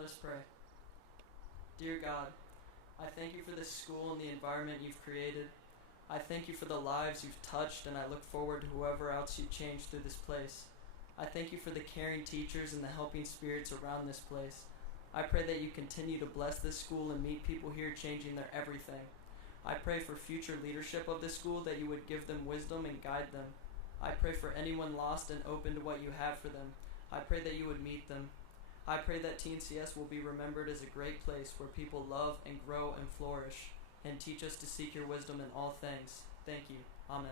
Let us pray. Dear God, I thank you for this school and the environment you've created. I thank you for the lives you've touched, and I look forward to whoever else you change through this place. I thank you for the caring teachers and the helping spirits around this place. I pray that you continue to bless this school and meet people here changing their everything. I pray for future leadership of this school, that you would give them wisdom and guide them. I pray for anyone lost and open to what you have for them. I pray that you would meet them. I pray that TNCS will be remembered as a great place where people love and grow and flourish, and teach us to seek your wisdom in all things. Thank you. Amen.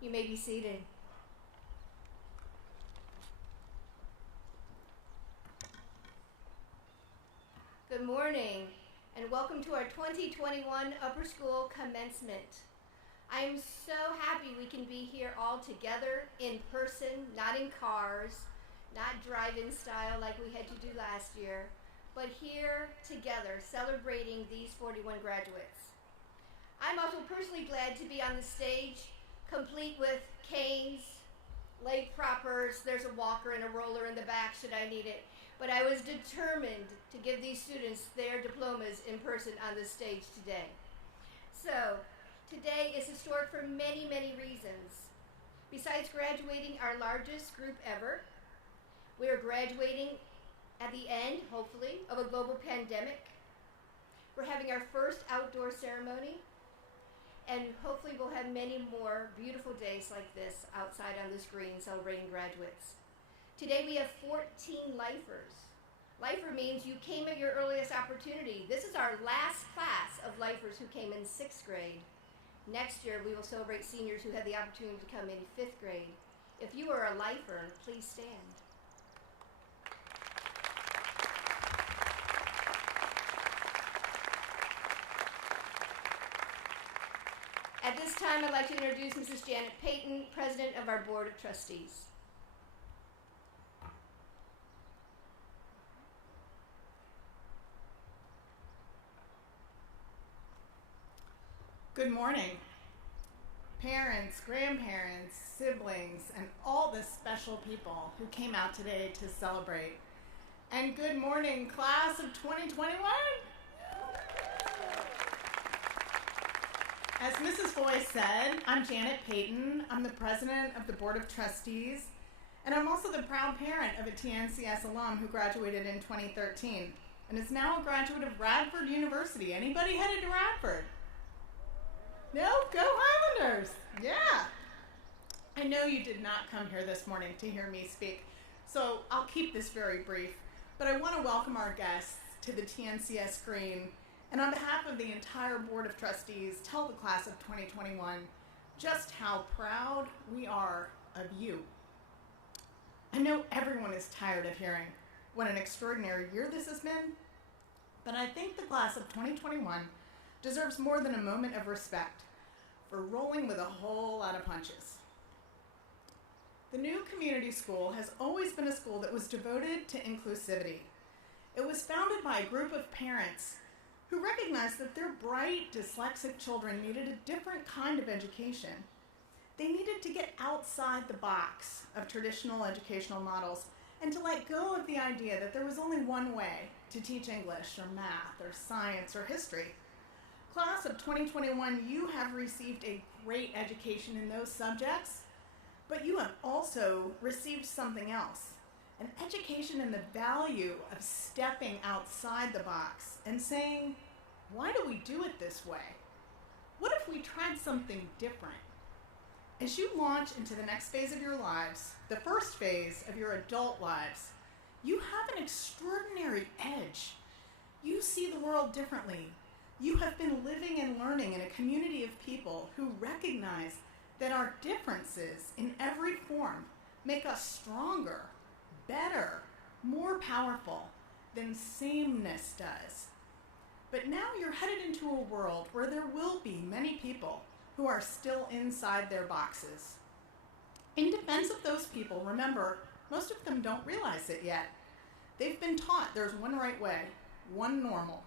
You may be seated. Good morning, and welcome to our 2021 Upper School Commencement. I am so happy we can be here all together in person, not in cars, not drive-in style like we had to do last year, but here together celebrating these 41 graduates. I'm also personally glad to be on the stage, complete with canes, leg proppers, there's a walker and a roller in the back should I need it. But I was determined to give these students their diplomas in person on the stage today. So, today is historic for many, many reasons. Besides graduating our largest group ever, we are graduating at the end, hopefully, of a global pandemic. We're having our first outdoor ceremony, and hopefully we'll have many more beautiful days like this outside on this green celebrating graduates. Today we have 14 lifers. Lifer means you came at your earliest opportunity. This is our last class of lifers who came in 6th grade. Next year we will celebrate seniors who had the opportunity to come in 5th grade. If you are a lifer, please stand. At this time, I'd like to introduce Mrs. Janet Payton, President of our Board of Trustees. Good morning, parents, grandparents, siblings, and all the special people who came out today to celebrate. And good morning, class of 2021. As Mrs. Boyce said, I'm Janet Payton. I'm the president of the Board of Trustees, and I'm also the proud parent of a TNCS alum who graduated in 2013 and is now a graduate of Radford University. Anybody headed to Radford? No? Go Highlanders! Yeah! I know you did not come here this morning to hear me speak, so I'll keep this very brief, but I want to welcome our guests to the TNCS Green, and on behalf of the entire Board of Trustees, tell the class of 2021 just how proud we are of you. I know everyone is tired of hearing what an extraordinary year this has been, but I think the class of 2021 deserves more than a moment of respect for rolling with a whole lot of punches. The new community school has always been a school that was devoted to inclusivity. It was founded by a group of parents who recognized that their bright, dyslexic children needed a different kind of education. They needed to get outside the box of traditional educational models and to let go of the idea that there was only one way to teach English or math or science or history. Class of 2021, you have received a great education in those subjects, but you have also received something else, an education in the value of stepping outside the box and saying, why do we do it this way? What if we tried something different? As you launch into the next phase of your lives, the first phase of your adult lives, you have an extraordinary edge. You see the world differently. You have been living and learning in a community of people who recognize that our differences in every form make us stronger, better, more powerful than sameness does. But now you're headed into a world where there will be many people who are still inside their boxes. In defense of those people, remember, most of them don't realize it yet. They've been taught there's one right way, one normal.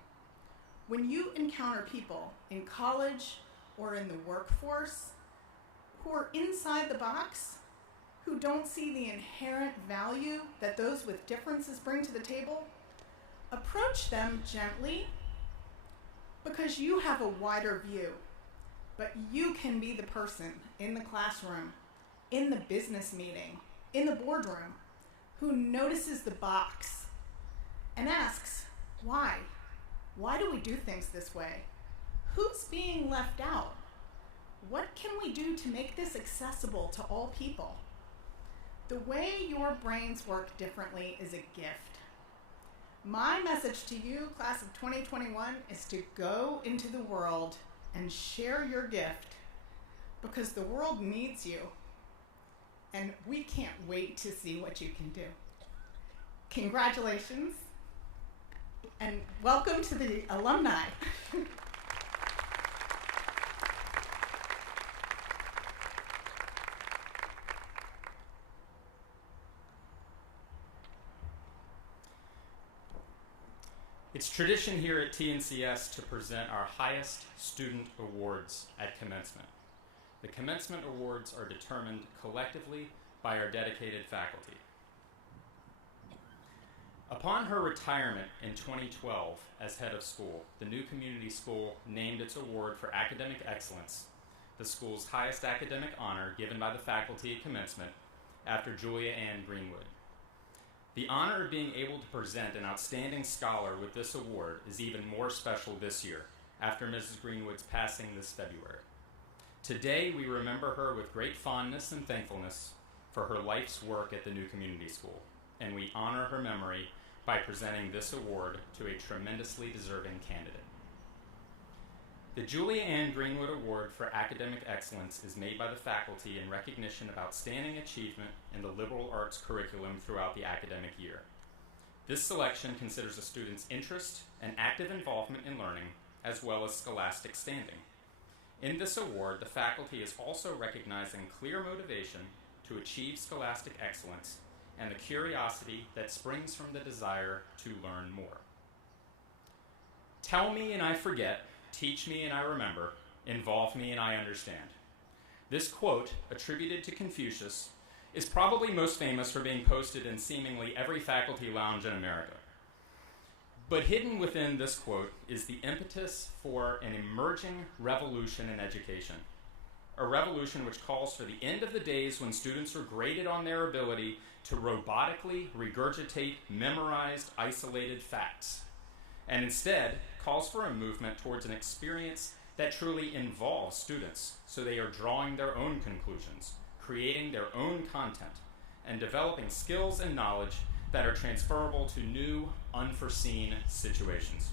When you encounter people in college or in the workforce who are inside the box, who don't see the inherent value that those with differences bring to the table, approach them gently because you have a wider view. But you can be the person in the classroom, in the business meeting, in the boardroom, who notices the box and asks, why? Why do we do things this way? Who's being left out? What can we do to make this accessible to all people? The way your brains work differently is a gift. My message to you, class of 2021, is to go into the world and share your gift because the world needs you. And we can't wait to see what you can do. Congratulations, and welcome to the alumni. It's tradition here at TNCS to present our highest student awards at commencement. The commencement awards are determined collectively by our dedicated faculty. Upon her retirement in 2012 as head of school, the new community school named its award for academic excellence, the school's highest academic honor given by the faculty at commencement, after Julia Ann Greenwood. The honor of being able to present an outstanding scholar with this award is even more special this year, after Mrs. Greenwood's passing this February. Today, we remember her with great fondness and thankfulness for her life's work at the new community school, and we honor her memory by presenting this award to a tremendously deserving candidate. The Julia Ann Greenwood Award for Academic Excellence is made by the faculty in recognition of outstanding achievement in the liberal arts curriculum throughout the academic year. This selection considers a student's interest and active involvement in learning, as well as scholastic standing. In this award, the faculty is also recognizing clear motivation to achieve scholastic excellence and the curiosity that springs from the desire to learn more. Tell me and I forget, teach me and I remember, involve me and I understand. This quote, attributed to Confucius, is probably most famous for being posted in seemingly every faculty lounge in America. But hidden within this quote is the impetus for an emerging revolution in education, a revolution which calls for the end of the days when students are graded on their ability to robotically regurgitate memorized, isolated facts, and instead calls for a movement towards an experience that truly involves students so they are drawing their own conclusions, creating their own content, and developing skills and knowledge that are transferable to new, unforeseen situations.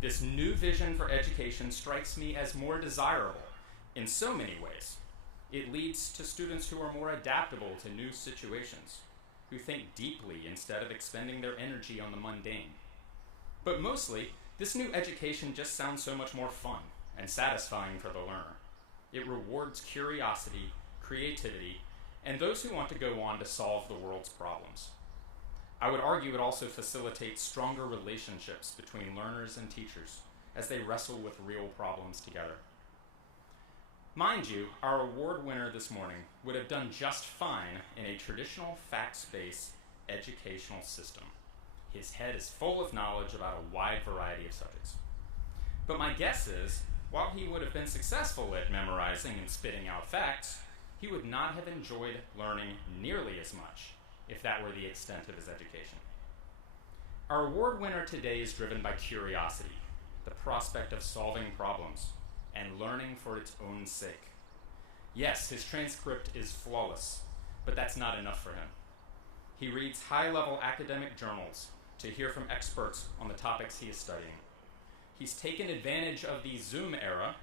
This new vision for education strikes me as more desirable in so many ways. It leads to students who are more adaptable to new situations, who think deeply instead of expending their energy on the mundane. But mostly, this new education just sounds so much more fun and satisfying for the learner. It rewards curiosity, creativity, and those who want to go on to solve the world's problems. I would argue it also facilitates stronger relationships between learners and teachers as they wrestle with real problems together. Mind you, our award winner this morning would have done just fine in a traditional facts-based educational system. His head is full of knowledge about a wide variety of subjects. But my guess is, while he would have been successful at memorizing and spitting out facts, he would not have enjoyed learning nearly as much if that were the extent of his education. Our award winner today is driven by curiosity, the prospect of solving problems, and learning for its own sake. Yes, his transcript is flawless, but that's not enough for him. He reads high-level academic journals to hear from experts on the topics he is studying. He's taken advantage of the Zoom era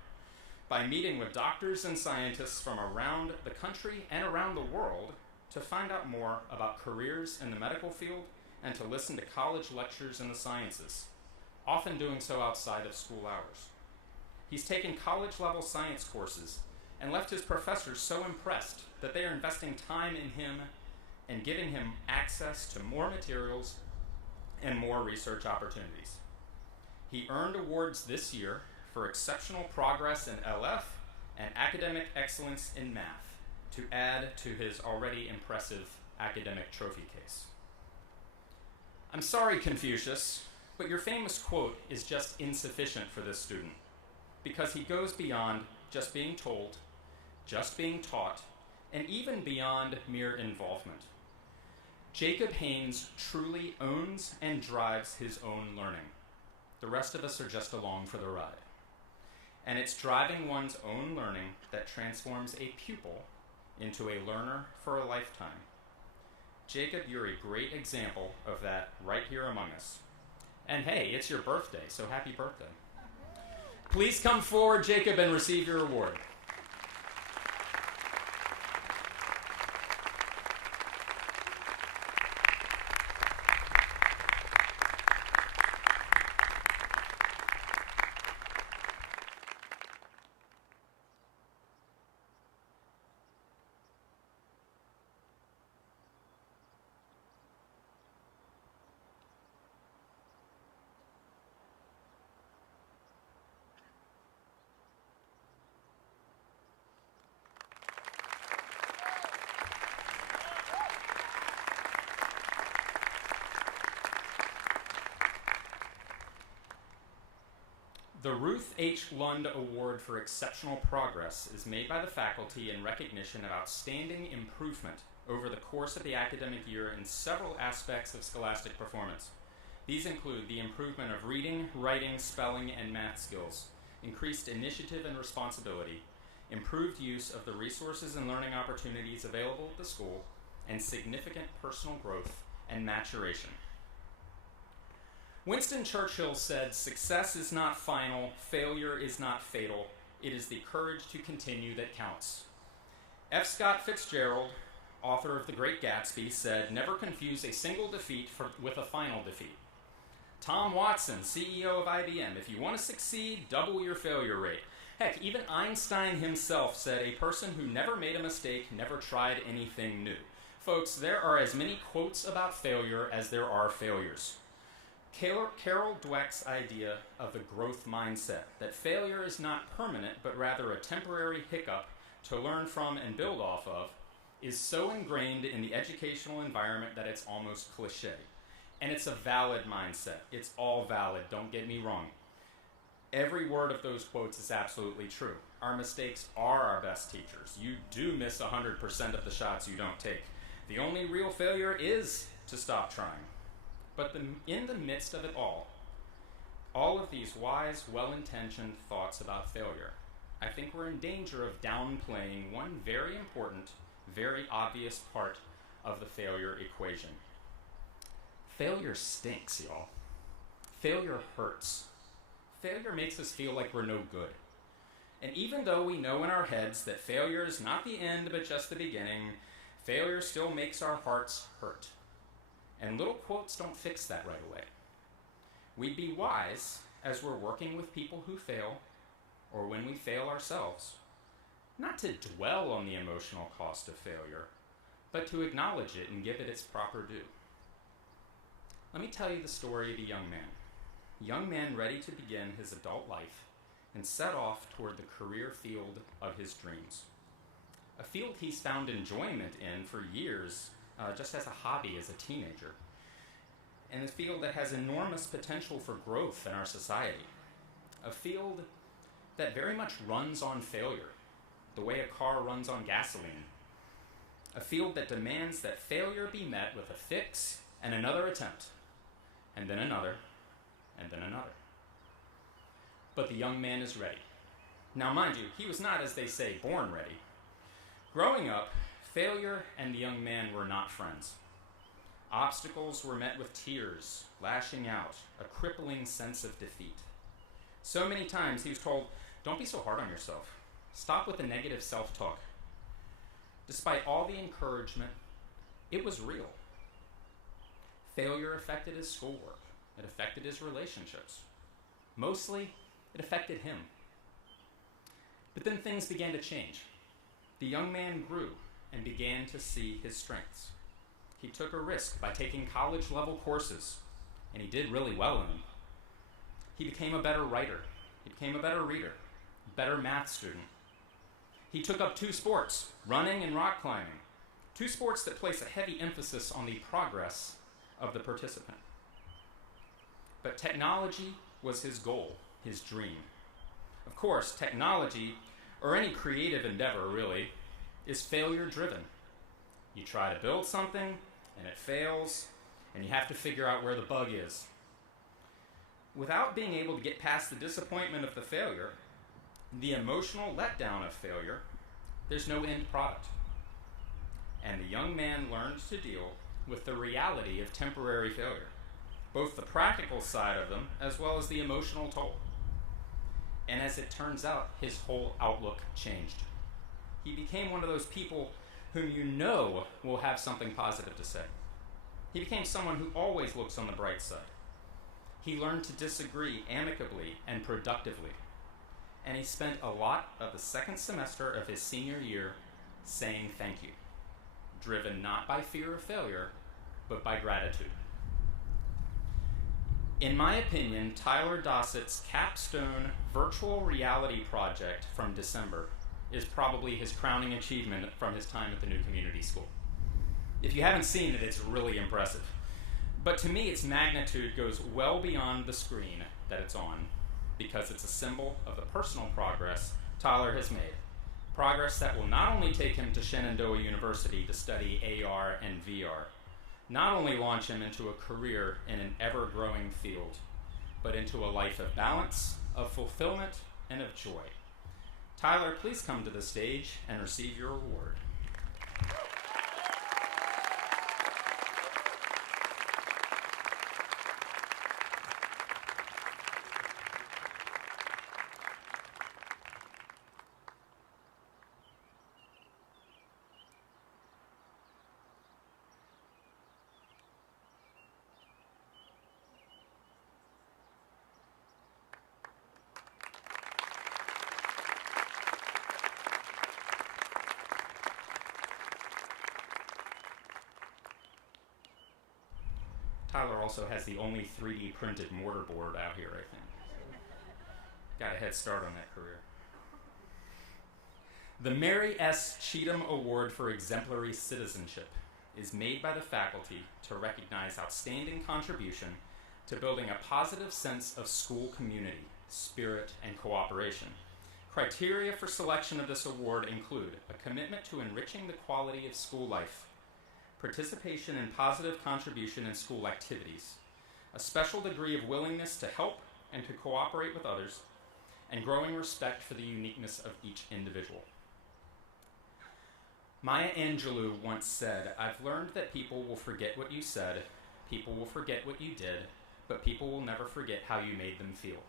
by meeting with doctors and scientists from around the country and around the world to find out more about careers in the medical field and to listen to college lectures in the sciences, often doing so outside of school hours. He's taken college-level science courses and left his professors so impressed that they are investing time in him and giving him access to more materials and more research opportunities. He earned awards this year for exceptional progress in LF and academic excellence in math, to add to his already impressive academic trophy case. I'm sorry, Confucius, but your famous quote is just insufficient for this student, because he goes beyond just being told, just being taught, and even beyond mere involvement. Jacob Haynes truly owns and drives his own learning. The rest of us are just along for the ride. And it's driving one's own learning that transforms a pupil into a learner for a lifetime. Jacob, you're a great example of that right here among us. And hey, it's your birthday, so happy birthday. Please come forward, Jacob, and receive your award. The Ruth H. Lund Award for Exceptional Progress is made by the faculty in recognition of outstanding improvement over the course of the academic year in several aspects of scholastic performance. These include the improvement of reading, writing, spelling, and math skills, increased initiative and responsibility, improved use of the resources and learning opportunities available at the school, and significant personal growth and maturation. Winston Churchill said, "Success is not final, failure is not fatal, it is the courage to continue that counts." F. Scott Fitzgerald, author of The Great Gatsby, said, "Never confuse a single defeat with a final defeat." Tom Watson, CEO of IBM, "If you want to succeed, double your failure rate." Heck, even Einstein himself said, "A person who never made a mistake never tried anything new." Folks, there are as many quotes about failure as there are failures. Carol Dweck's idea of the growth mindset, that failure is not permanent but rather a temporary hiccup to learn from and build off of, is so ingrained in the educational environment that it's almost cliche. And it's a valid mindset. It's all valid, don't get me wrong. Every word of those quotes is absolutely true. Our mistakes are our best teachers. You do miss 100% of the shots you don't take. The only real failure is to stop trying. But in the midst of it all of these wise, well-intentioned thoughts about failure, I think we're in danger of downplaying one very important, very obvious part of the failure equation. Failure stinks, y'all. Failure hurts. Failure makes us feel like we're no good. And even though we know in our heads that failure is not the end but just the beginning, failure still makes our hearts hurt. And little quotes don't fix that right away. We'd be wise, as we're working with people who fail, or when we fail ourselves, not to dwell on the emotional cost of failure, but to acknowledge it and give it its proper due. Let me tell you the story of a young man ready to begin his adult life and set off toward the career field of his dreams. A field he's found enjoyment in for years, just as a hobby as a teenager, and a field that has enormous potential for growth in our society. A field that very much runs on failure, the way a car runs on gasoline. A field that demands that failure be met with a fix and another attempt, and then another, and then another. But the young man is ready. Now, mind you, he was not, as they say, born ready. Growing up, failure and the young man were not friends. Obstacles were met with tears, lashing out, a crippling sense of defeat. So many times he was told, "Don't be so hard on yourself. Stop with the negative self-talk." Despite all the encouragement, it was real. Failure affected his schoolwork. It affected his relationships. Mostly, it affected him. But then things began to change. The young man grew and began to see his strengths. He took a risk by taking college-level courses, and he did really well in them. He became a better writer. He became a better reader, a better math student. He took up 2 sports, running and rock climbing, 2 sports that place a heavy emphasis on the progress of the participant. But technology was his goal, his dream. Of course, technology, or any creative endeavor really, is failure-driven. You try to build something, and it fails, and you have to figure out where the bug is. Without being able to get past the disappointment of the failure, the emotional letdown of failure, there's no end product. And the young man learned to deal with the reality of temporary failure, both the practical side of them as well as the emotional toll. And as it turns out, his whole outlook changed. He became one of those people whom you know will have something positive to say. He became someone who always looks on the bright side. He learned to disagree amicably and productively. And he spent a lot of the second semester of his senior year saying thank you, driven not by fear of failure, but by gratitude. In my opinion, Tyler Dossett's capstone virtual reality project from December is probably his crowning achievement from his time at the new community school. If you haven't seen it, it's really impressive. But to me, its magnitude goes well beyond the screen that it's on, because it's a symbol of the personal progress Tyler has made. Progress that will not only take him to Shenandoah University to study AR and VR, not only launch him into a career in an ever-growing field, but into a life of balance, of fulfillment, and of joy. Tyler, please come to the stage and receive your award. Tyler also has the only 3D printed mortarboard out here, I think. Got a head start on that career. The Mary S. Cheatham Award for Exemplary Citizenship is made by the faculty to recognize outstanding contribution to building a positive sense of school community, spirit, and cooperation. Criteria for selection of this award include a commitment to enriching the quality of school life, participation and positive contribution in school activities, a special degree of willingness to help and to cooperate with others, and growing respect for the uniqueness of each individual. Maya Angelou once said, "I've learned that people will forget what you said, people will forget what you did, but people will never forget how you made them feel."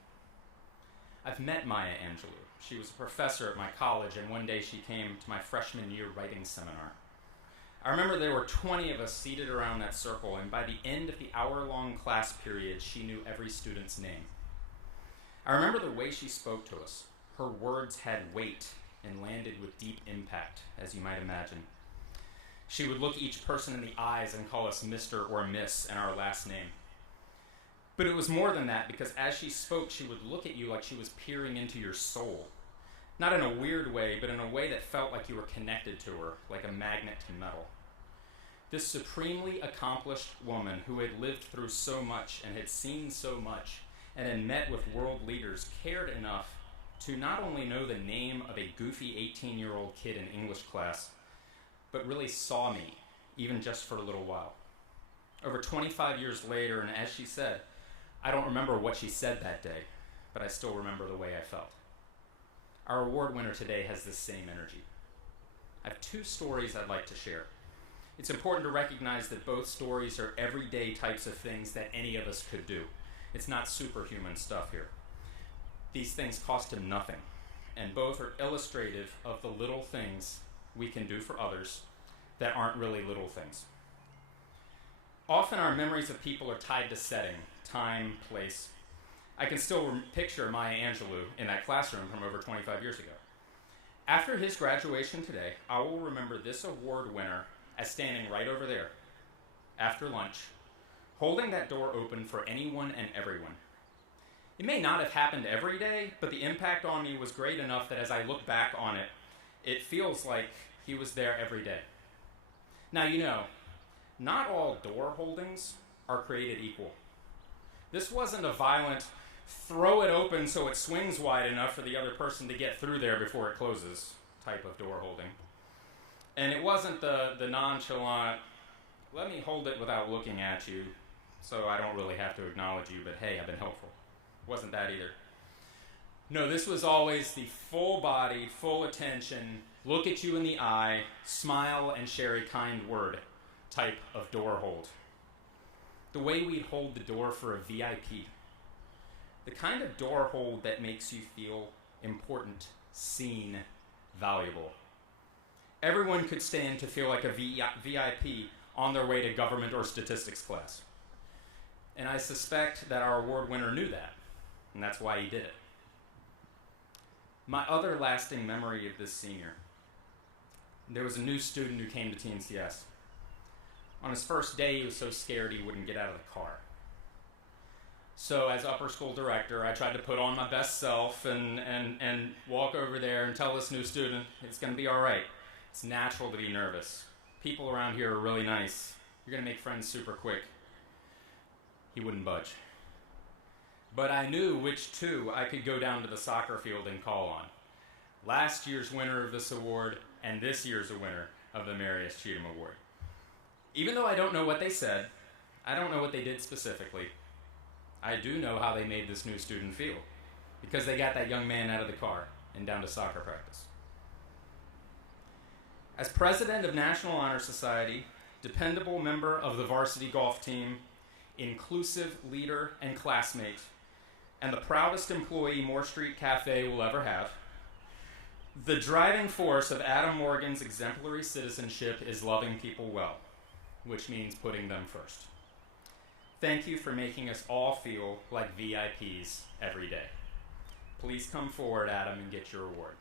I've met Maya Angelou. She was a professor at my college, and one day she came to my freshman year writing seminar. I remember there were 20 of us seated around that circle, and by the end of the hour-long class period, she knew every student's name. I remember the way she spoke to us. Her words had weight and landed with deep impact, as you might imagine. She would look each person in the eyes and call us Mr. or Miss and our last name. But it was more than that, because as she spoke, she would look at you like she was peering into your soul. Not in a weird way, but in a way that felt like you were connected to her, like a magnet to metal. This supremely accomplished woman who had lived through so much and had seen so much and had met with world leaders cared enough to not only know the name of a goofy 18-year-old kid in English class, but really saw me, even just for a little while. Over 25 years later, and as she said, I don't remember what she said that day, but I still remember the way I felt. Our award winner today has this same energy. I have 2 stories I'd like to share. It's important to recognize that both stories are everyday types of things that any of us could do. It's not superhuman stuff here. These things cost him nothing, and both are illustrative of the little things we can do for others that aren't really little things. Often our memories of people are tied to setting, time, place. I can still picture Maya Angelou in that classroom from over 25 years ago. After his graduation today, I will remember this award winner as standing right over there, after lunch, holding that door open for anyone and everyone. It may not have happened every day, but the impact on me was great enough that as I look back on it, it feels like he was there every day. Now, not all door holdings are created equal. This wasn't a violent, throw it open so it swings wide enough for the other person to get through there before it closes type of door holding. And it wasn't the nonchalant, let me hold it without looking at you so I don't really have to acknowledge you, but hey, I've been helpful. It wasn't that either. No, this was always the full-bodied, full attention, look at you in the eye, smile and share a kind word type of door hold. The way we'd hold the door for a VIP. The kind of door hold that makes you feel important, seen, valuable. Everyone could stand to feel like a VIP on their way to government or statistics class. And I suspect that our award winner knew that, and that's why he did it. My other lasting memory of this senior, there was a new student who came to TNCS. On his first day, he was so scared he wouldn't get out of the car. So as upper school director, I tried to put on my best self and walk over there and tell this new student, it's going to be all right. It's natural to be nervous. People around here are really nice. You're going to make friends super quick. He wouldn't budge. But I knew which two I could go down to the soccer field and call on. Last year's winner of this award and this year's winner of the Marius Cheatham Award. Even though I don't know what they said, I don't know what they did specifically, I do know how they made this new student feel, because they got that young man out of the car and down to soccer practice. As president of National Honor Society, dependable member of the varsity golf team, inclusive leader and classmate, and the proudest employee Moore Street Cafe will ever have, the driving force of Adam Morgan's exemplary citizenship is loving people well, which means putting them first. Thank you for making us all feel like VIPs every day. Please come forward, Adam, and get your award.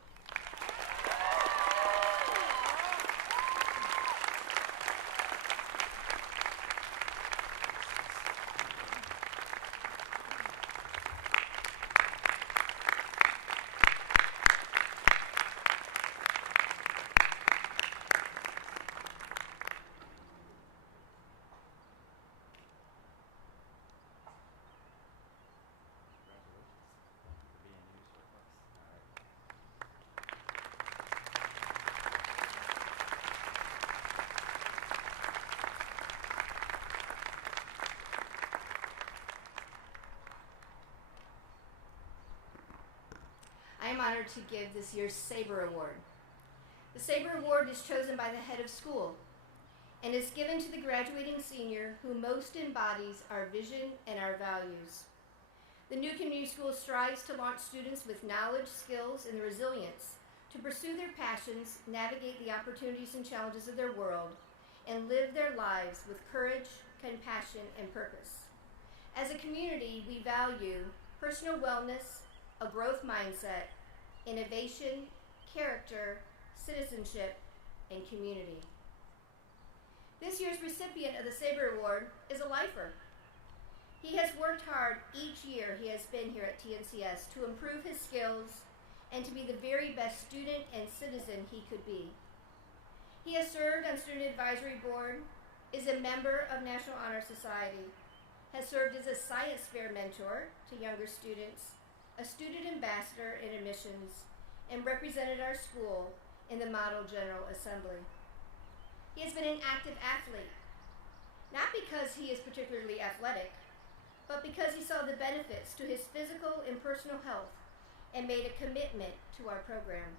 I am honored to give this year's SABRE Award. The SABRE Award is chosen by the head of school and is given to the graduating senior who most embodies our vision and our values. The new community school strives to launch students with knowledge, skills, and the resilience to pursue their passions, navigate the opportunities and challenges of their world, and live their lives with courage, compassion, and purpose. As a community, we value personal wellness, a growth mindset, innovation, character, citizenship, and community. This year's recipient of the SABRE Award is a lifer. He has worked hard each year he has been here at TNCS to improve his skills and to be the very best student and citizen he could be. He has served on Student Advisory Board, is a member of National Honor Society, has served as a science fair mentor to younger students, a student ambassador in admissions, and represented our school in the Model General Assembly. He has been an active athlete, not because he is particularly athletic, but because he saw the benefits to his physical and personal health and made a commitment to our program.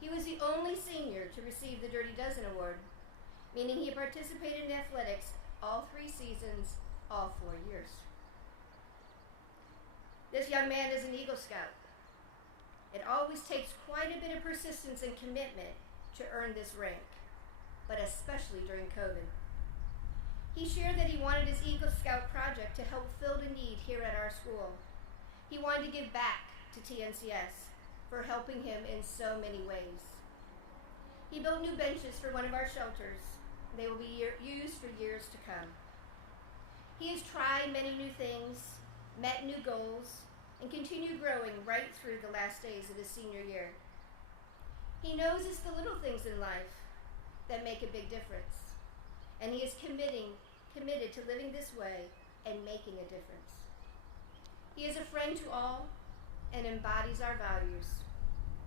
He was the only senior to receive the Dirty Dozen Award, meaning he participated in athletics all 3 seasons, all 4 years. This young man is an Eagle Scout. It always takes quite a bit of persistence and commitment to earn this rank, but especially during COVID. He shared that he wanted his Eagle Scout project to help fill the need here at our school. He wanted to give back to TNCS for helping him in so many ways. He built new benches for one of our shelters. They will be used for years to come. He has tried many new things, met new goals, and continued growing right through the last days of his senior year. He knows it's the little things in life that make a big difference, and he is committed to living this way and making a difference. He is a friend to all and embodies our values.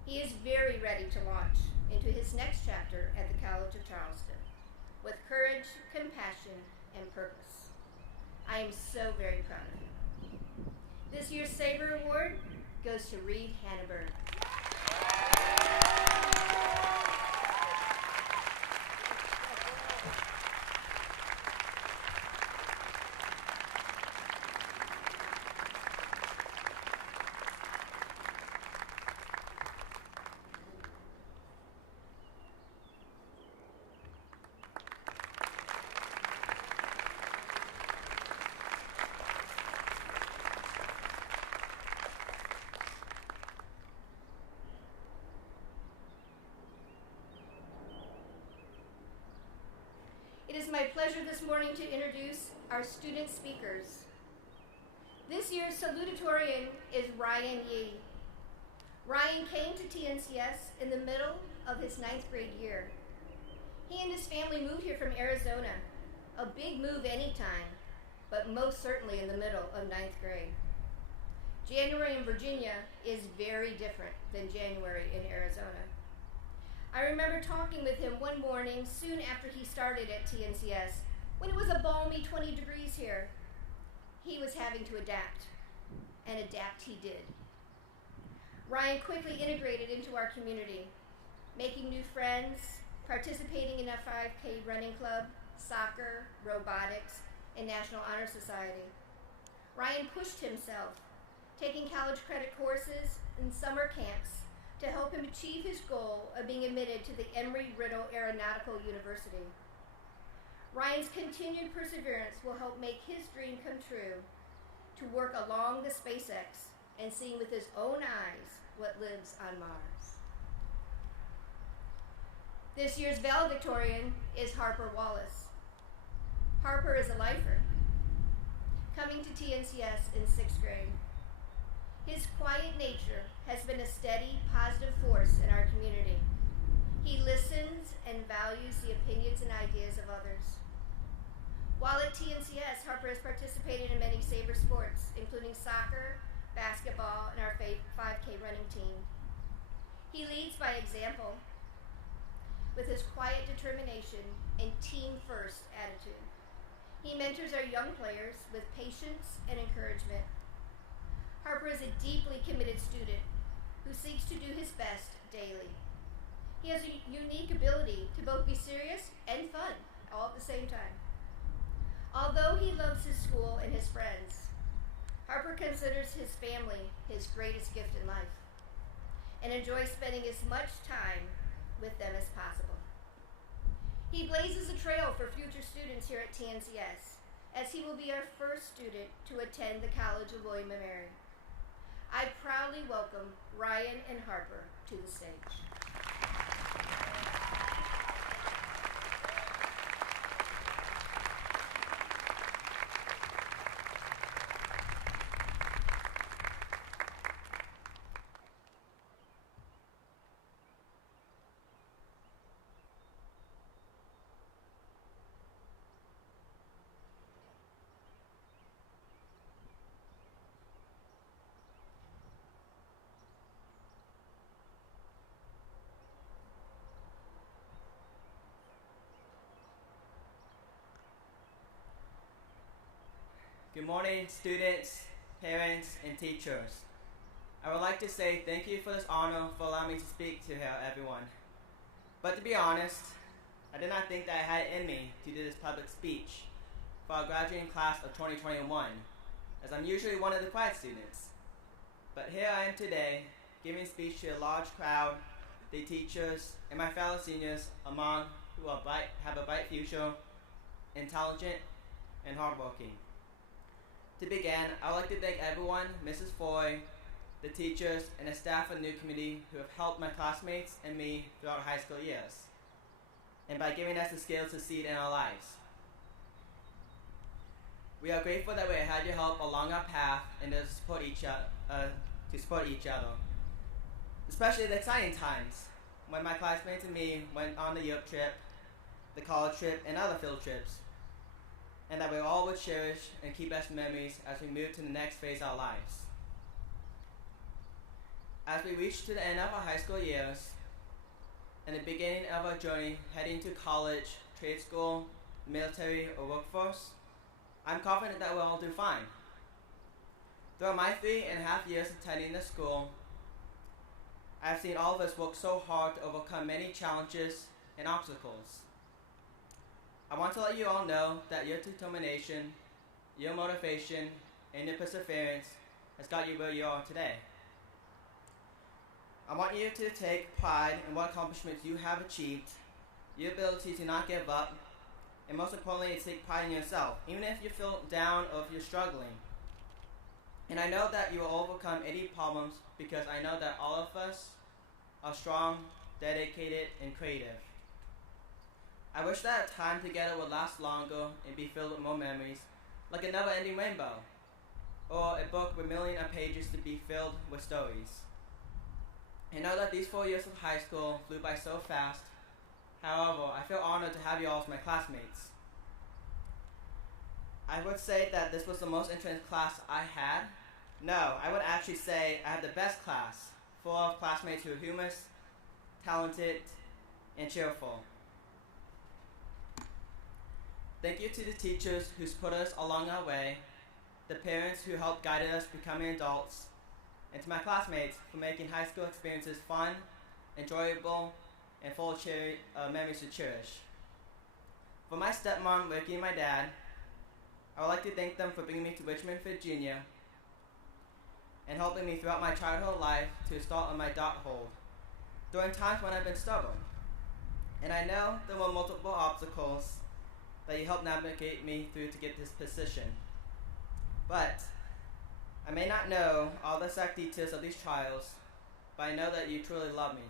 He is very ready to launch into his next chapter at the College of Charleston with courage, compassion, and purpose. I am so very proud of him. This year's Sabre Award goes to Reed Hanneberg. It is my pleasure this morning to introduce our student speakers. This year's salutatorian is Ryan Yee. Ryan came to TNCS in the middle of his 9th grade year. He and his family moved here from Arizona, a big move anytime, but most certainly in the middle of 9th grade. January in Virginia is very different than January in Arizona. I remember talking with him one morning soon after he started at TNCS, when it was a balmy 20 degrees here. He was having to adapt, and adapt he did. Ryan quickly integrated into our community, making new friends, participating in a 5K running club, soccer, robotics, and National Honor Society. Ryan pushed himself, taking college credit courses and summer camps to help him achieve his goal of being admitted to the Embry-Riddle Aeronautical University. Ryan's continued perseverance will help make his dream come true to work along the SpaceX and seeing with his own eyes what lives on Mars. This year's valedictorian is Harper Wallace. Harper is a lifer, coming to TNCS in 6th grade. His quiet nature has been a steady, positive force in our community. He listens and values the opinions and ideas of others. While at TNCS, Harper has participated in many Sabre sports, including soccer, basketball, and our 5K running team. He leads by example with his quiet determination and team-first attitude. He mentors our young players with patience and encouragement. Harper is a deeply committed student who seeks to do his best daily. He has a unique ability to both be serious and fun all at the same time. Although he loves his school and his friends, Harper considers his family his greatest gift in life and enjoys spending as much time with them as possible. He blazes a trail for future students here at TNCS, as he will be our first student to attend the College of William & Mary. I proudly welcome Ryan and Harper to the stage. Good morning, students, parents, and teachers. I would like to say thank you for this honor for allowing me to speak to everyone. But to be honest, I did not think that I had it in me to do this public speech for our graduating class of 2021, as I'm usually one of the quiet students. But here I am today, giving a speech to a large crowd, the teachers, and my fellow seniors, among who are have a bright future, intelligent, and hardworking. To begin, I would like to thank everyone, Mrs. Foy, the teachers, and the staff of the new committee who have helped my classmates and me throughout high school years, and by giving us the skills to succeed in our lives. We are grateful that we had your help along our path and to support each other, especially the exciting times when my classmates and me went on the Europe trip, the college trip, and other field trips, and that we all would cherish and keep as memories as we move to the next phase of our lives. As we reach to the end of our high school years and the beginning of our journey heading to college, trade school, military, or workforce, I'm confident that we'll all do fine. Throughout my 3.5 years attending this school, I've seen all of us work so hard to overcome many challenges and obstacles. I want to let you all know that your determination, your motivation, and your perseverance has got you where you are today. I want you to take pride in what accomplishments you have achieved, your ability to not give up, and most importantly, to take pride in yourself, even if you feel down or if you're struggling. And I know that you will overcome any problems because I know that all of us are strong, dedicated, and creative. I wish that our time together would last longer and be filled with more memories, like a never-ending rainbow, or a book with millions of pages to be filled with stories. I know that these 4 years of high school flew by so fast. However, I feel honored to have you all as my classmates. I would say that this was the most interesting class I had. No, I would actually say I had the best class, full of classmates who are humorous, talented, and cheerful. Thank you to the teachers who put us along our way, the parents who helped guide us becoming adults, and to my classmates for making high school experiences fun, enjoyable, and full of memories to cherish. For my stepmom, Ricky, and my dad, I would like to thank them for bringing me to Richmond, Virginia, and helping me throughout my childhood life to start on my dot hold, during times when I've been stubborn. And I know there were multiple obstacles that you helped navigate me through to get this position. But I may not know all the exact details of these trials, but I know that you truly love me.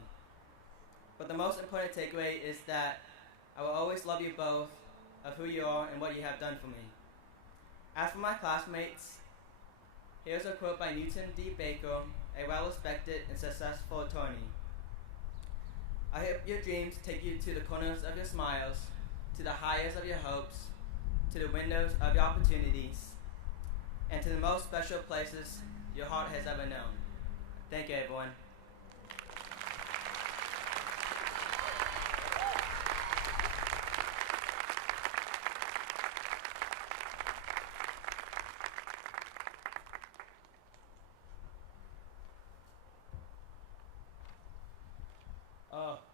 But the most important takeaway is that I will always love you both of who you are and what you have done for me. As for my classmates, here's a quote by Newton D. Baker, a well-respected and successful attorney. I hope your dreams take you to the corners of your smiles, to the highest of your hopes, to the windows of your opportunities, and to the most special places your heart has ever known. Thank you, everyone.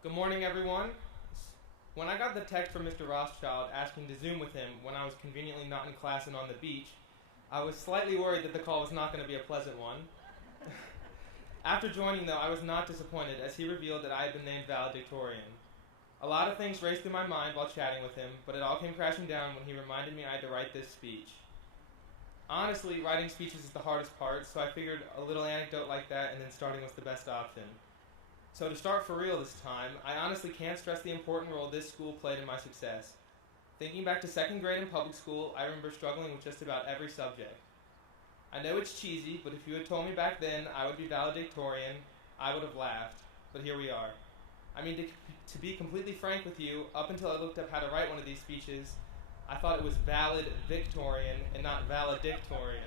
Good morning, everyone. When I got the text from Mr. Rothschild asking to Zoom with him when I was conveniently not in class and on the beach, I was slightly worried that the call was not going to be a pleasant one. After joining, though, I was not disappointed as he revealed that I had been named valedictorian. A lot of things raced through my mind while chatting with him, but it all came crashing down when he reminded me I had to write this speech. Honestly, writing speeches is the hardest part, so I figured a little anecdote like that and then starting was the best option. So to start for real this time, I honestly can't stress the important role this school played in my success. Thinking back to second grade in public school, I remember struggling with just about every subject. I know it's cheesy, but if you had told me back then I would be valedictorian, I would have laughed. But here we are. I mean, to be completely frank with you, up until I looked up how to write one of these speeches, I thought it was valedictorian and not valedictorian.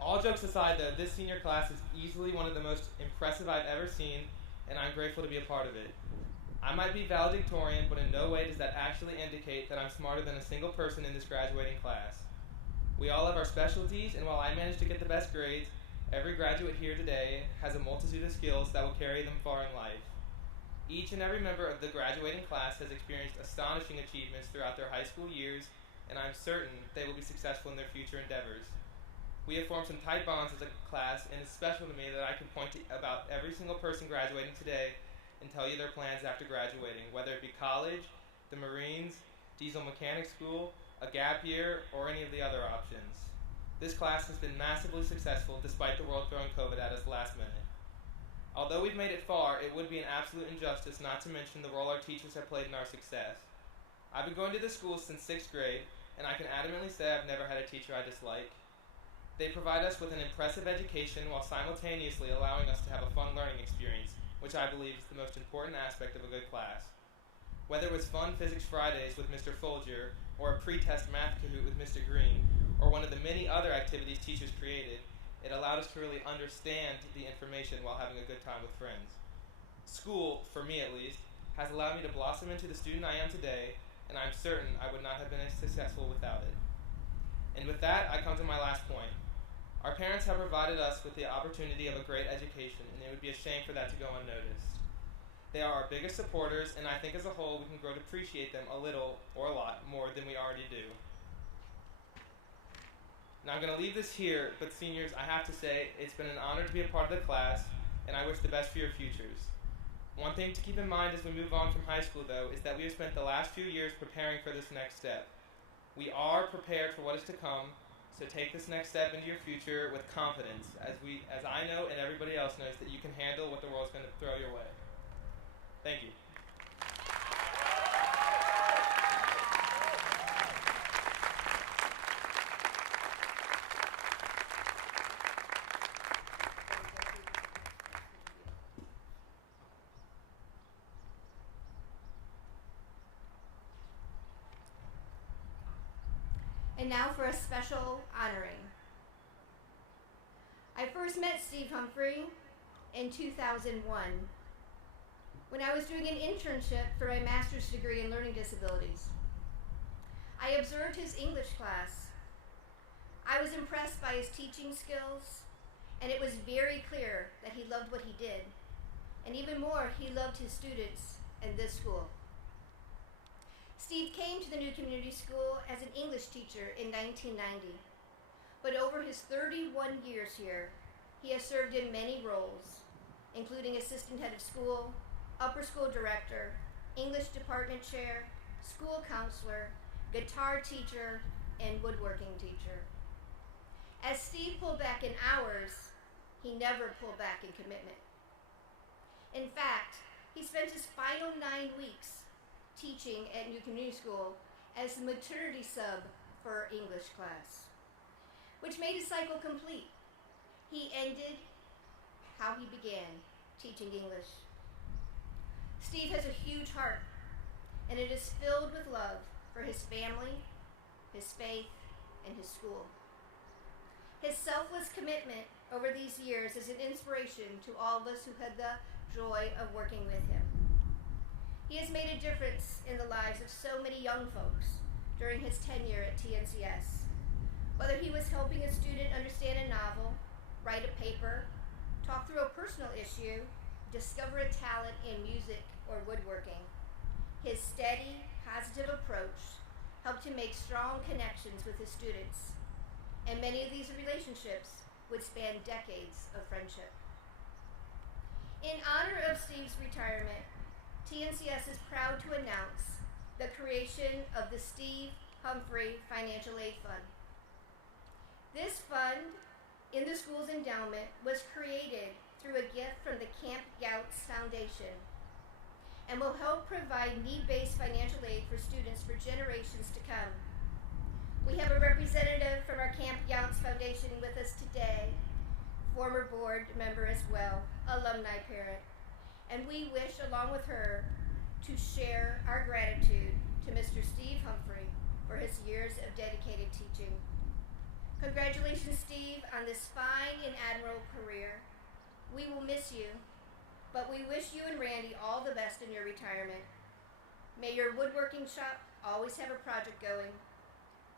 All jokes aside, though, this senior class is easily one of the most impressive I've ever seen, and I'm grateful to be a part of it. I might be valedictorian, but in no way does that actually indicate that I'm smarter than a single person in this graduating class. We all have our specialties, and while I managed to get the best grades, every graduate here today has a multitude of skills that will carry them far in life. Each and every member of the graduating class has experienced astonishing achievements throughout their high school years, and I'm certain they will be successful in their future endeavors. We have formed some tight bonds as a class, and it's special to me that I can point to about every single person graduating today and tell you their plans after graduating, whether it be college, the Marines, diesel mechanic school, a gap year, or any of the other options. This class has been massively successful despite the world throwing COVID at us last minute. Although we've made it far, it would be an absolute injustice not to mention the role our teachers have played in our success. I've been going to this school since 6th grade, and I can adamantly say I've never had a teacher I dislike. They provide us with an impressive education while simultaneously allowing us to have a fun learning experience, which I believe is the most important aspect of a good class. Whether it was fun Physics Fridays with Mr. Folger, or a pre-test math Kahoot with Mr. Green, or one of the many other activities teachers created, it allowed us to really understand the information while having a good time with friends. School, for me at least, has allowed me to blossom into the student I am today, and I'm certain I would not have been as successful without it. And with that, I come to my last point. Our parents have provided us with the opportunity of a great education, and it would be a shame for that to go unnoticed. They are our biggest supporters, and I think as a whole we can grow to appreciate them a little, or a lot, more than we already do. Now I'm going to leave this here, but seniors, I have to say, it's been an honor to be a part of the class, and I wish the best for your futures. One thing to keep in mind as we move on from high school, though, is that we have spent the last few years preparing for this next step. We are prepared for what is to come, so take this next step into your future with confidence, as I know and everybody else knows that you can handle what the world's going to throw your way. Thank you. And now for a special honoring. I first met Steve Humphrey in 2001 when I was doing an internship for my master's degree in learning disabilities. I observed his English class. I was impressed by his teaching skills, and it was very clear that he loved what he did. And even more, he loved his students and this school. Steve came to the new community school as an English teacher in 1990, but over his 31 years here, he has served in many roles, including assistant head of school, upper school director, English department chair, school counselor, guitar teacher, and woodworking teacher. As Steve pulled back in hours, he never pulled back in commitment. In fact, he spent his final 9 weeks teaching at New Community School as the maternity sub for English class, which made his cycle complete. He ended how he began, teaching English. Steve has a huge heart, and it is filled with love for his family, his faith, and his school. His selfless commitment over these years is an inspiration to all of us who had the joy of working with him. He has made a difference in the lives of so many young folks during his tenure at TNCS. Whether he was helping a student understand a novel, write a paper, talk through a personal issue, discover a talent in music or woodworking, his steady, positive approach helped him make strong connections with his students, and many of these relationships would span decades of friendship. In honor of Steve's retirement, TNCS is proud to announce the creation of the Steve Humphrey Financial Aid Fund. This fund, in the school's endowment, was created through a gift from the Camp Youts Foundation and will help provide need-based financial aid for students for generations to come. We have a representative from our Camp Youts Foundation with us today, former board member as well, alumni parent. And we wish, along with her, to share our gratitude to Mr. Steve Humphrey for his years of dedicated teaching. Congratulations, Steve, on this fine and admirable career. We will miss you, but we wish you and Randy all the best in your retirement. May your woodworking shop always have a project going,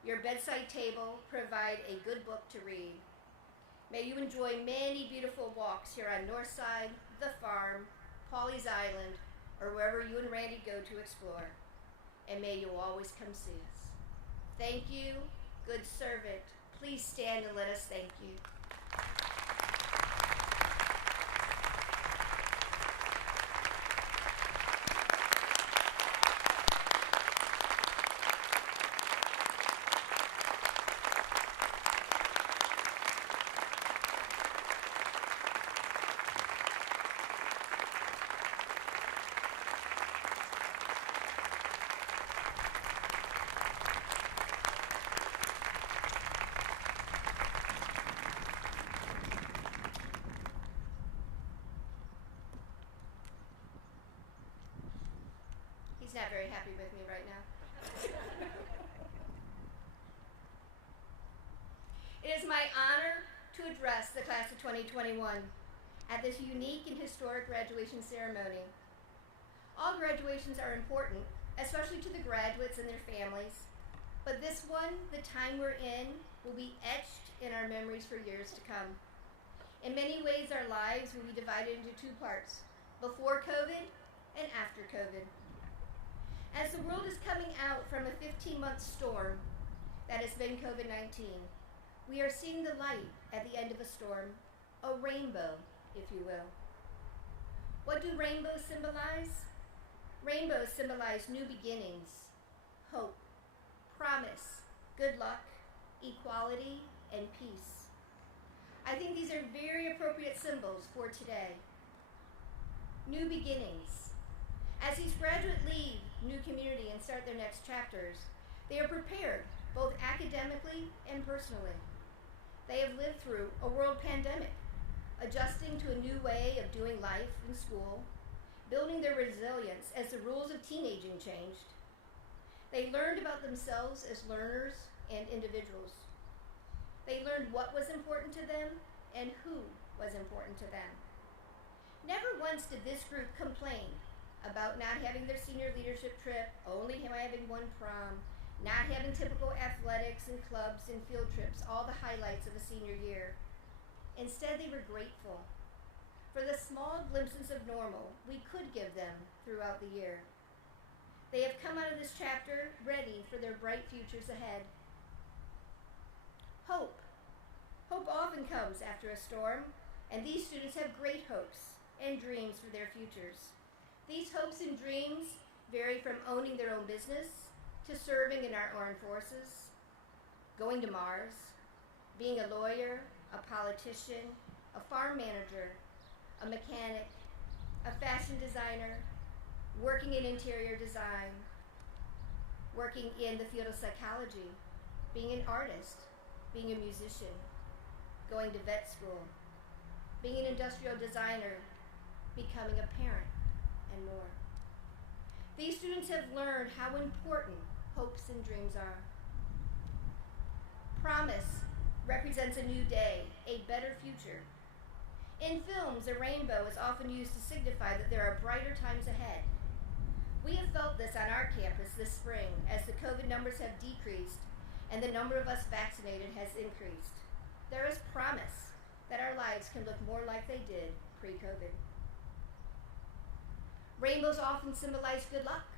your bedside table provide a good book to read. May you enjoy many beautiful walks here on Northside, the farm, Pawleys Island, or wherever you and Randy go to explore. And may you always come see us. Thank you, good servant. Please stand and let us thank you. He's not very happy with me right now. It is my honor to address the class of 2021 at this unique and historic graduation ceremony. All graduations are important, especially to the graduates and their families, but this one, the time we're in, will be etched in our memories for years to come. In many ways, our lives will be divided into two parts, before COVID and after COVID. As the world is coming out from a 15-month storm that has been COVID-19, we are seeing the light at the end of a storm, a rainbow, if you will. What do rainbows symbolize? Rainbows symbolize new beginnings, hope, promise, good luck, equality, and peace. I think these are very appropriate symbols for today. New beginnings. As these graduates leave new community and start their next chapters, they are prepared both academically and personally. They have lived through a world pandemic, adjusting to a new way of doing life in school, building their resilience as the rules of teenaging changed. They learned about themselves as learners and individuals. They learned what was important to them and who was important to them. Never once did this group complain about not having their senior leadership trip, only having one prom, not having typical athletics and clubs and field trips, all the highlights of a senior year. Instead, they were grateful for the small glimpses of normal we could give them throughout the year. They have come out of this chapter ready for their bright futures ahead. Hope. Hope often comes after a storm, and these students have great hopes and dreams for their futures. These hopes and dreams vary from owning their own business to serving in our armed forces, going to Mars, being a lawyer, a politician, a farm manager, a mechanic, a fashion designer, working in interior design, working in the field of psychology, being an artist, being a musician, going to vet school, being an industrial designer, becoming a parent, and more. These students have learned how important hopes and dreams are. Promise represents a new day, a better future. In films, a rainbow is often used to signify that there are brighter times ahead. We have felt this on our campus this spring as the COVID numbers have decreased and the number of us vaccinated has increased. There is promise that our lives can look more like they did pre-COVID. Rainbows often symbolize good luck.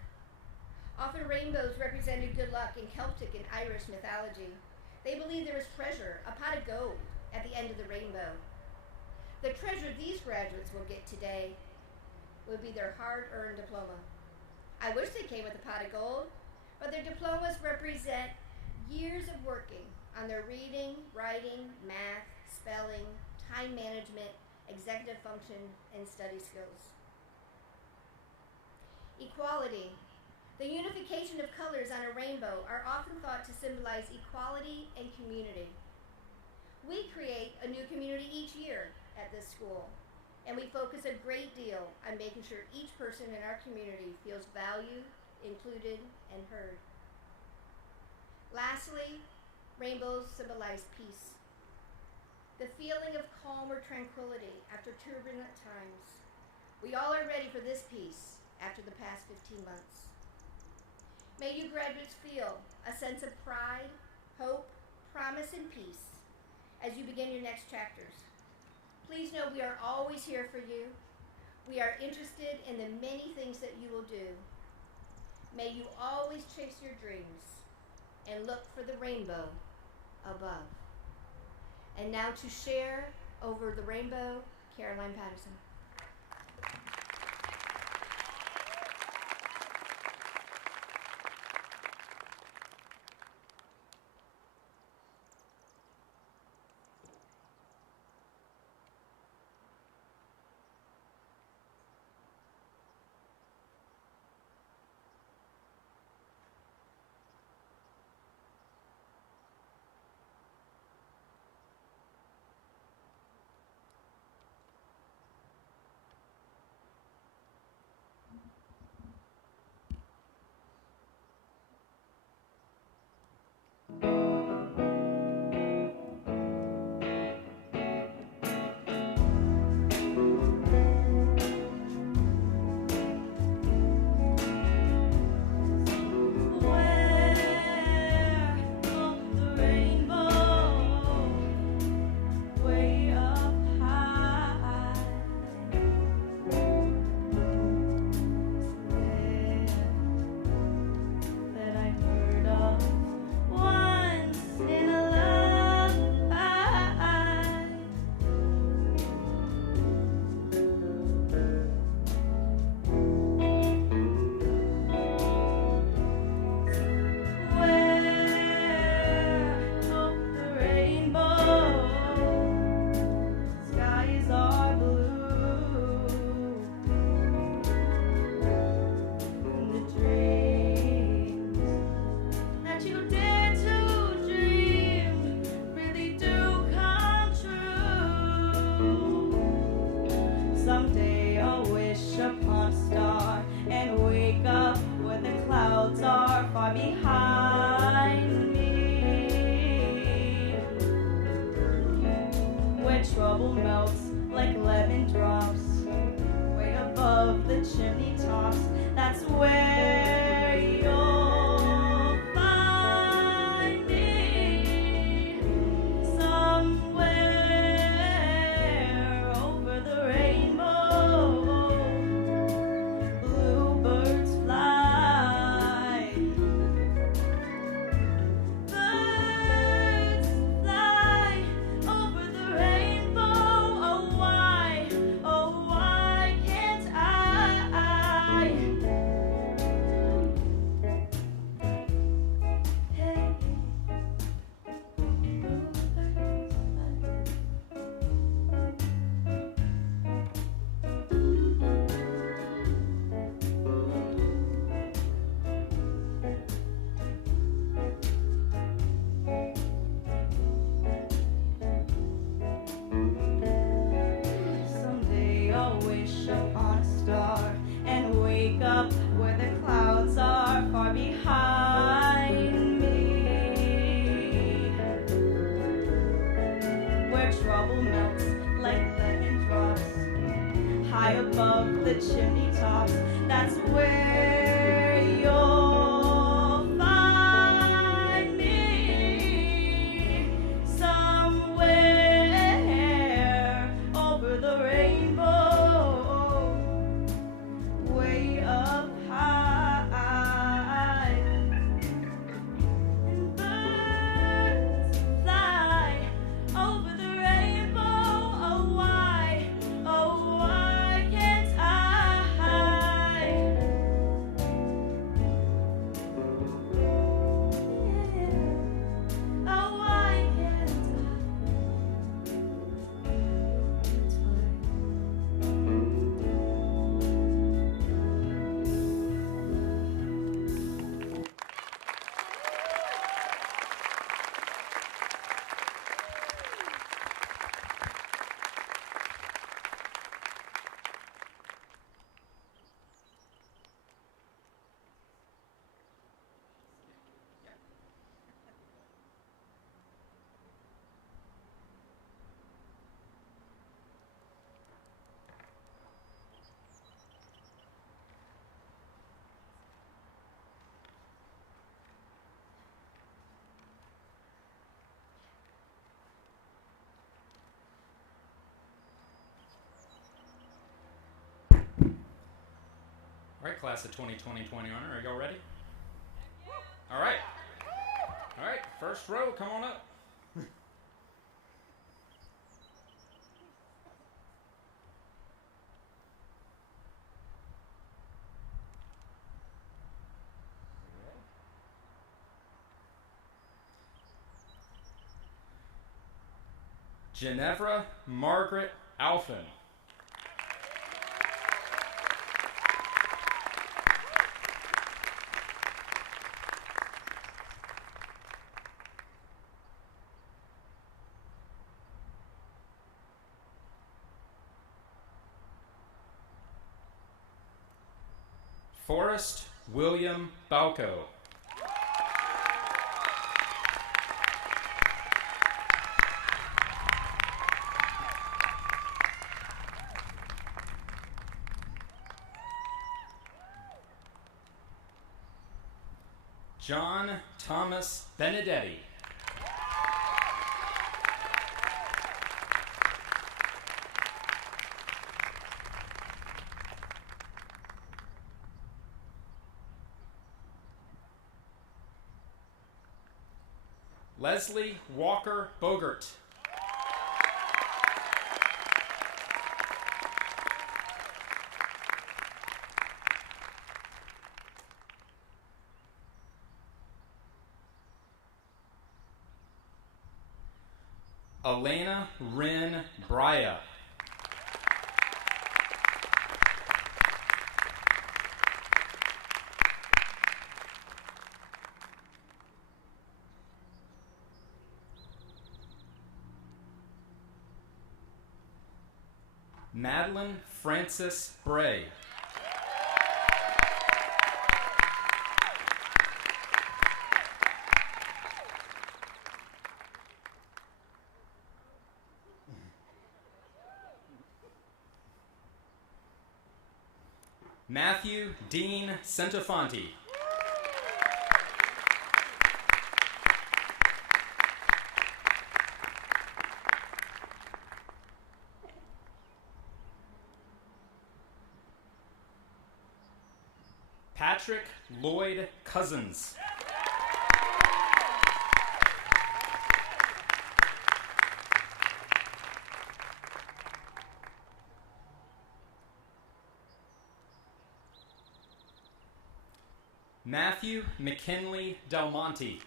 Often rainbows represented good luck in Celtic and Irish mythology. They believe there is treasure, a pot of gold, at the end of the rainbow. The treasure these graduates will get today would be their hard-earned diploma. I wish they came with a pot of gold, but their diplomas represent years of working on their reading, writing, math, spelling, time management, executive function, and study skills. Equality. The unification of colors on a rainbow are often thought to symbolize equality and community. We create a new community each year at this school, and we focus a great deal on making sure each person in our community feels valued, included, and heard. Lastly, rainbows symbolize peace. The feeling of calm or tranquility after turbulent times. We all are ready for this peace after the past 15 months. May you graduates feel a sense of pride, hope, promise, and peace as you begin your next chapters. Please know we are always here for you. We are interested in the many things that you will do. May you always chase your dreams and look for the rainbow above. And now to share over the rainbow, Caroline Patterson. chimney tops. That's where you'll find me, somewhere over the rainbow. Bluebirds fly. Birds fly over the rainbow. Oh, why can't I? Hey, someday I'll wish upon a star and wake up where the clouds are far behind me, where trouble melts like lemon drops high above the chimney tops. That's where you'll find me, somewhere over the rainbow, way up high. And birds fly over the rainbow. Oh, why can't I? Oh, why can't All right, class of 2020-21, are y'all ready? All right. All right, first row, come on up. Ginevra Margaret Alphin. Forrest William Balco. John Thomas Benedetti. Leslie Walker Bogert. Elena Rin Brya. Madeline Frances Bray. Matthew Dean Centafonti. Patrick Lloyd Cousins. Matthew McKinley Del Monte.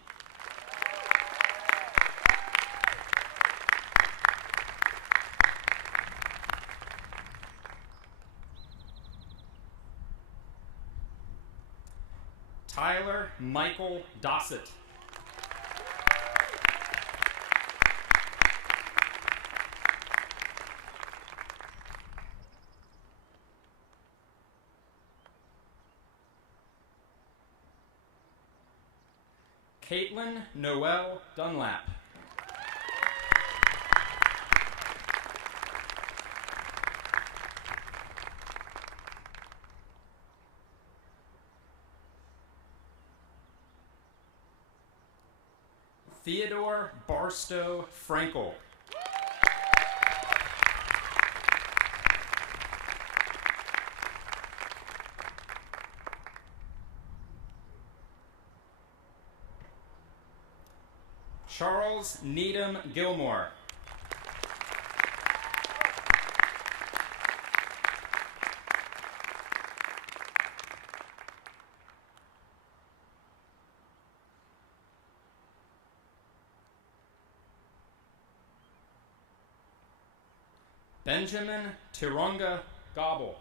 Tyler Michael Dossett. Caitlin Noel Dunlap. Theodore Barstow Frankel. Charles Needham Gilmore. Benjamin Tironga Gobble.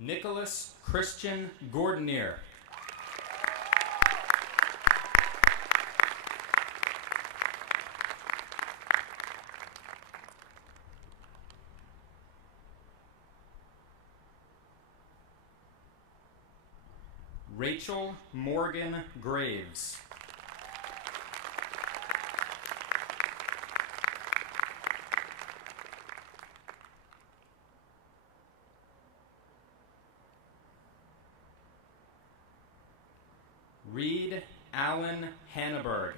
Nicholas Christian Gordonier. Rachel Morgan Graves. Reed Allen Hanneberg.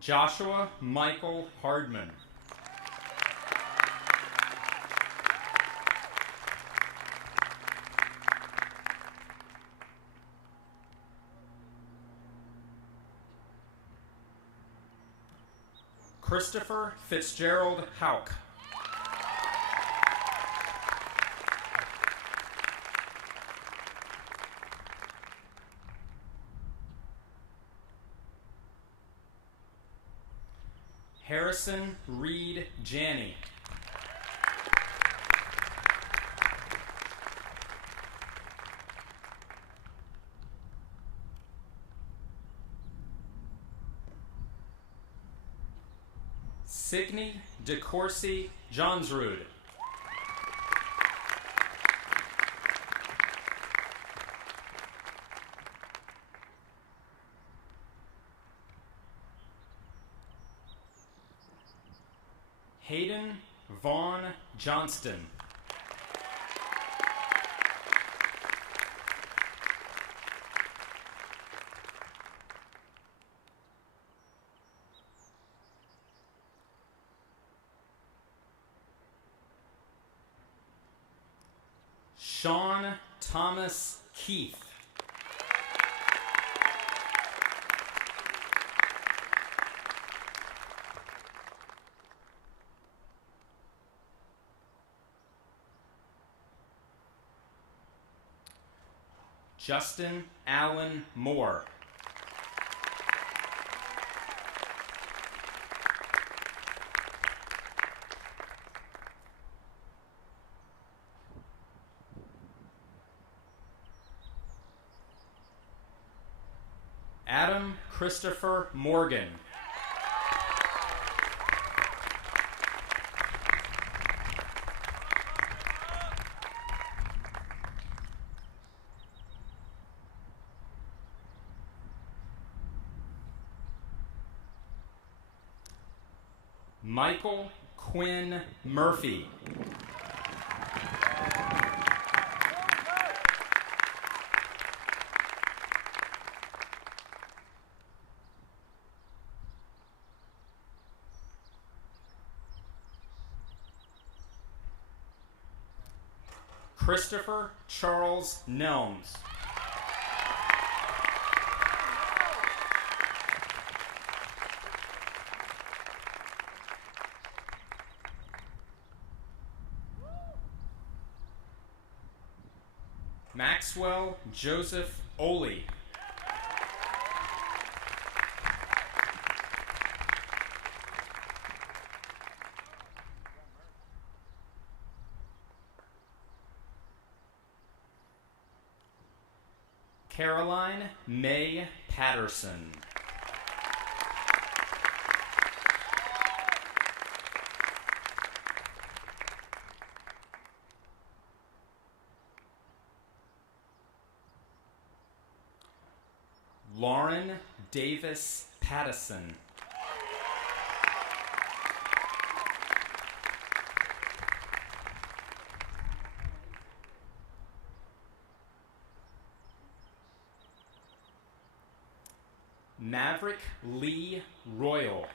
Joshua Michael Hardman. Christopher Fitzgerald Hauk. Harrison Reed Janney. Signe DeCourcy Johnsrud. Hayden Vaughn Johnston. Sean Thomas Keith. Justin Allen Moore. Adam Christopher Morgan. Michael Quinn Murphy. Christopher Charles Nelms. Maxwell Joseph Oley. Caroline May Patterson. Lauren Davis Pattison. Maverick Lee Royal.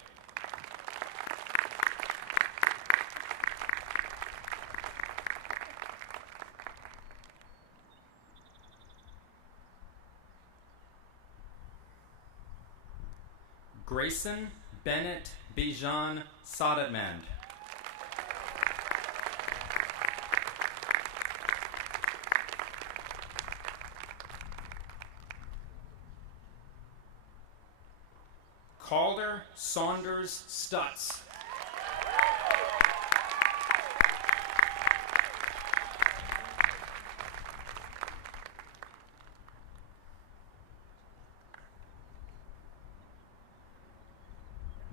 Grayson Bennett Bijan Sadatmand. Calder Saunders Stutz.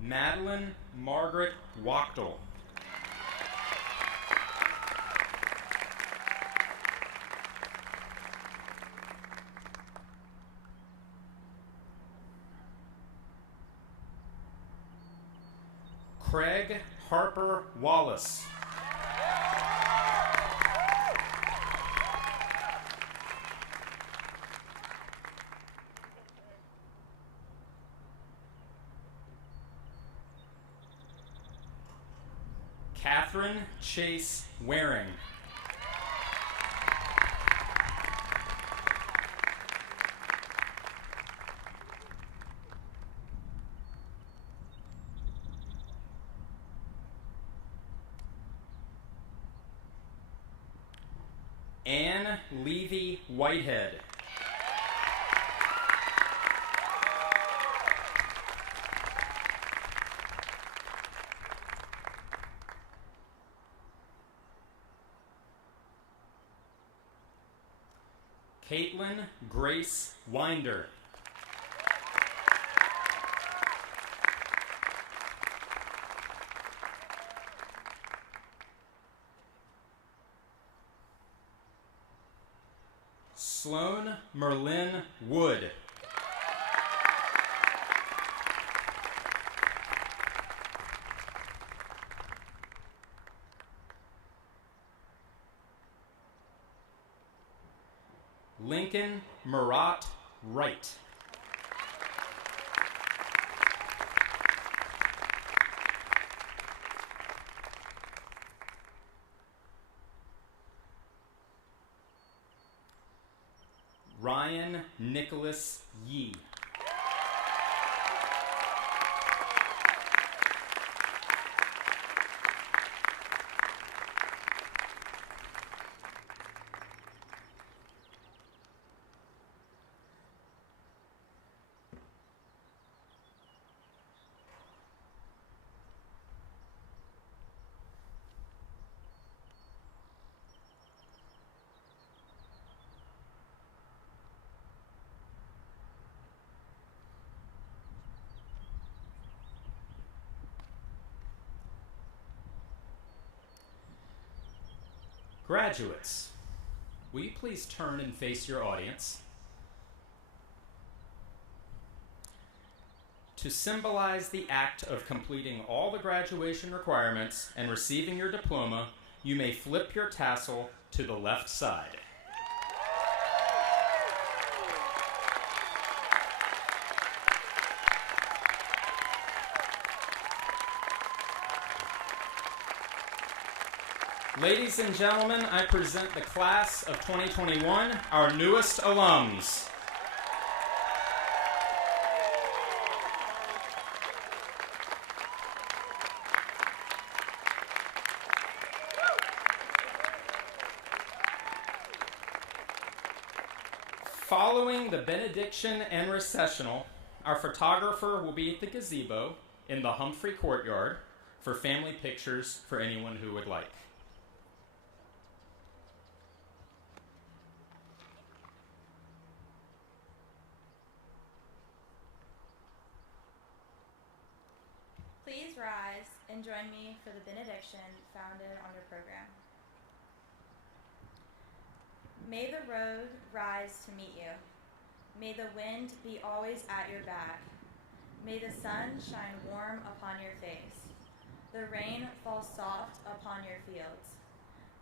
Madeline Margaret Wachtel. Craig Harper Wallace. Catherine Chase Waring. Anne Levy Whitehead. Caitlin Grace Winder. Sloan Merlin Wood. Lincoln Murat Wright. Ryan Nicholas Yee. Graduates, will you please turn and face your audience? To symbolize the act of completing all the graduation requirements and receiving your diploma, you may flip your tassel to the left side. Ladies and gentlemen, I present the class of 2021, our newest alums. Following the benediction and recessional, our photographer will be at the gazebo in the Humphrey Courtyard for family pictures for anyone who would like. Please rise and join me for the benediction founded on your program. May the road rise to meet you. May the wind be always at your back. May the sun shine warm upon your face. The rain fall soft upon your fields.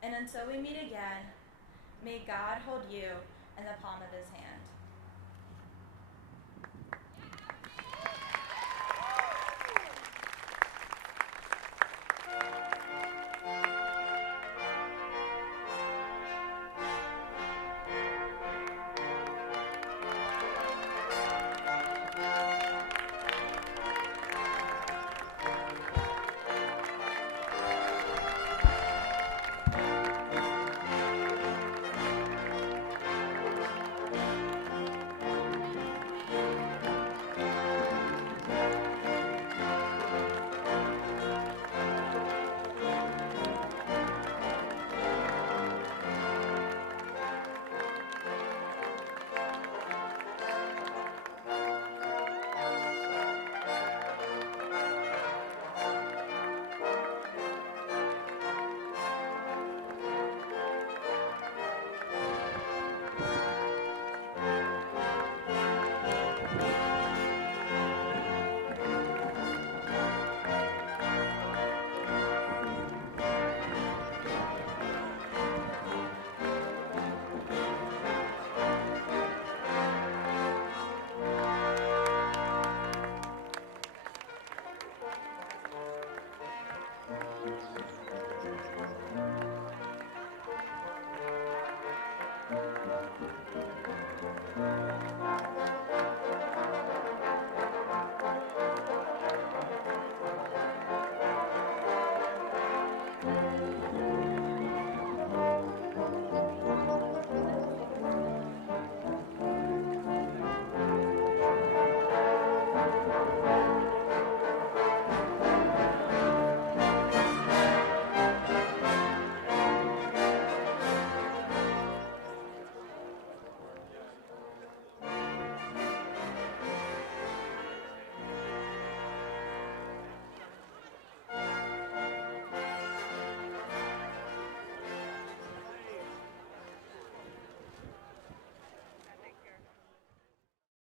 And until we meet again, may God hold you in the palm of his hand.